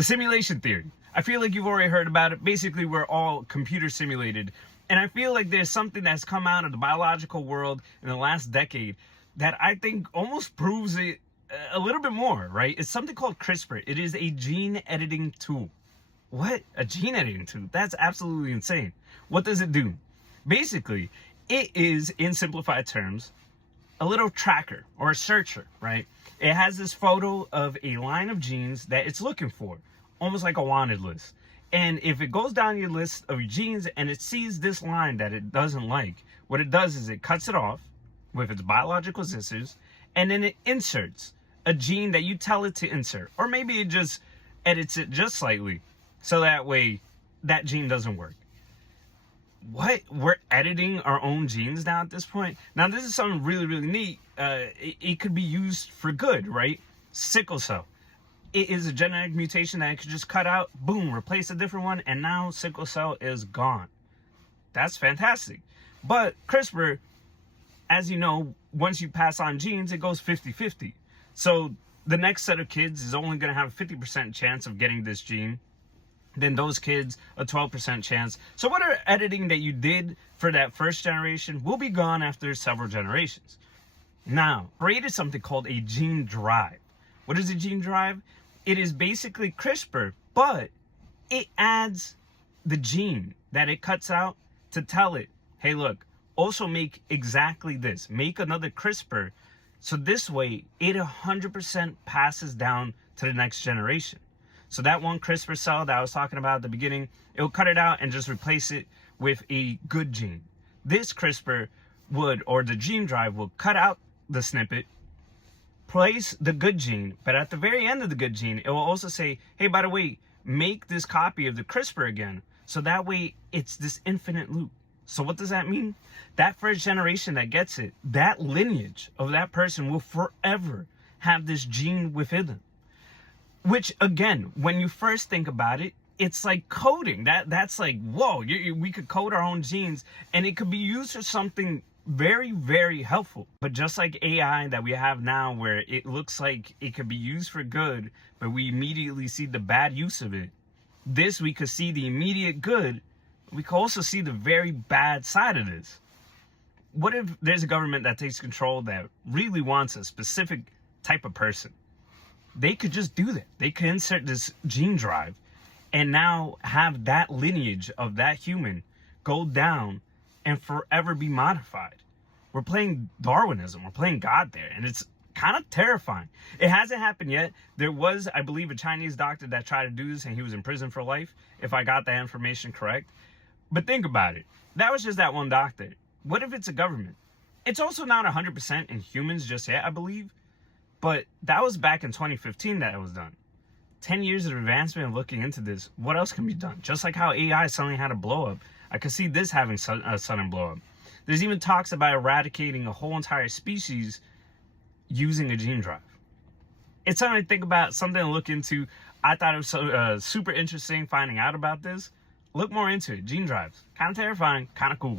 The simulation theory. I feel like you've already heard about it. Basically, we're all computer simulated. And I feel like there's something that's come out of the biological world in the last decade that I think almost proves it a little bit more, right? It's something called CRISPR. It is a gene editing tool. What? A gene editing tool? That's absolutely insane. What does it do? Basically, it is, in simplified terms, a little tracker or a searcher, right? It has this photo of a line of genes that it's looking for, almost like a wanted list. And if it goes down your list of genes and it sees this line that it doesn't like, what it does is it cuts it off with its biological scissors, and then it inserts a gene that you tell it to insert. Or maybe it just edits it just slightly, so that way that gene doesn't work. What? We're editing our own genes now at this point? Now, this is something really, really neat. It could be used for good, right? Sickle cell. It is a genetic mutation that it could just cut out, boom, replace a different one, and now sickle cell is gone. That's fantastic. But CRISPR, as you know, once you pass on genes, it goes 50-50. So the next set of kids is only going to have a 50% chance of getting this gene. Then those kids, a 12% chance. So whatever editing that you did for that first generation will be gone after several generations. Now, created something called a Genedrive. What is a Genedrive? It is basically CRISPR, but it adds the gene that it cuts out to tell it, hey, look, also make exactly this. Make another CRISPR. So this way, it 100% passes down to the next generation. So that one CRISPR cell that I was talking about at the beginning, it will cut it out and just replace it with a good gene. This CRISPR would, or the Genedrive will cut out the snippet, place the good gene, but at the very end of the good gene, it will also say, hey, by the way, make this copy of the CRISPR again. So that way it's this infinite loop. So what does that mean? That first generation that gets it, that lineage of that person will forever have this gene within them. Which, again, when you first think about it, it's like coding. That's like, whoa, we could code our own genes, and it could be used for something very, very helpful. But just like AI that we have now, where it looks like it could be used for good, but we immediately see the bad use of it, this, we could see the immediate good. We could also see the very bad side of this. What if there's a government that takes control that really wants a specific type of person? They could just do that. They could insert this Genedrive and now have that lineage of that human go down and forever be modified. We're playing Darwinism. We're playing God there. And it's kind of terrifying. It hasn't happened yet. There was, I believe, a Chinese doctor that tried to do this, and he was in prison for life, if I got that information correct. But think about it. That was just that one doctor. What if it's a government? It's also not 100% in humans just yet, I believe. But that was back in 2015 that it was done. 10 years of advancement of looking into this. What else can be done? Just like how AI suddenly had a blow up. I could see this having a sudden blow up. There's even talks about eradicating a whole entire species using a Genedrive. It's something to think about, something to look into. I thought it was super interesting finding out about this. Look more into it. Genedrives. Kind of terrifying, kind of cool.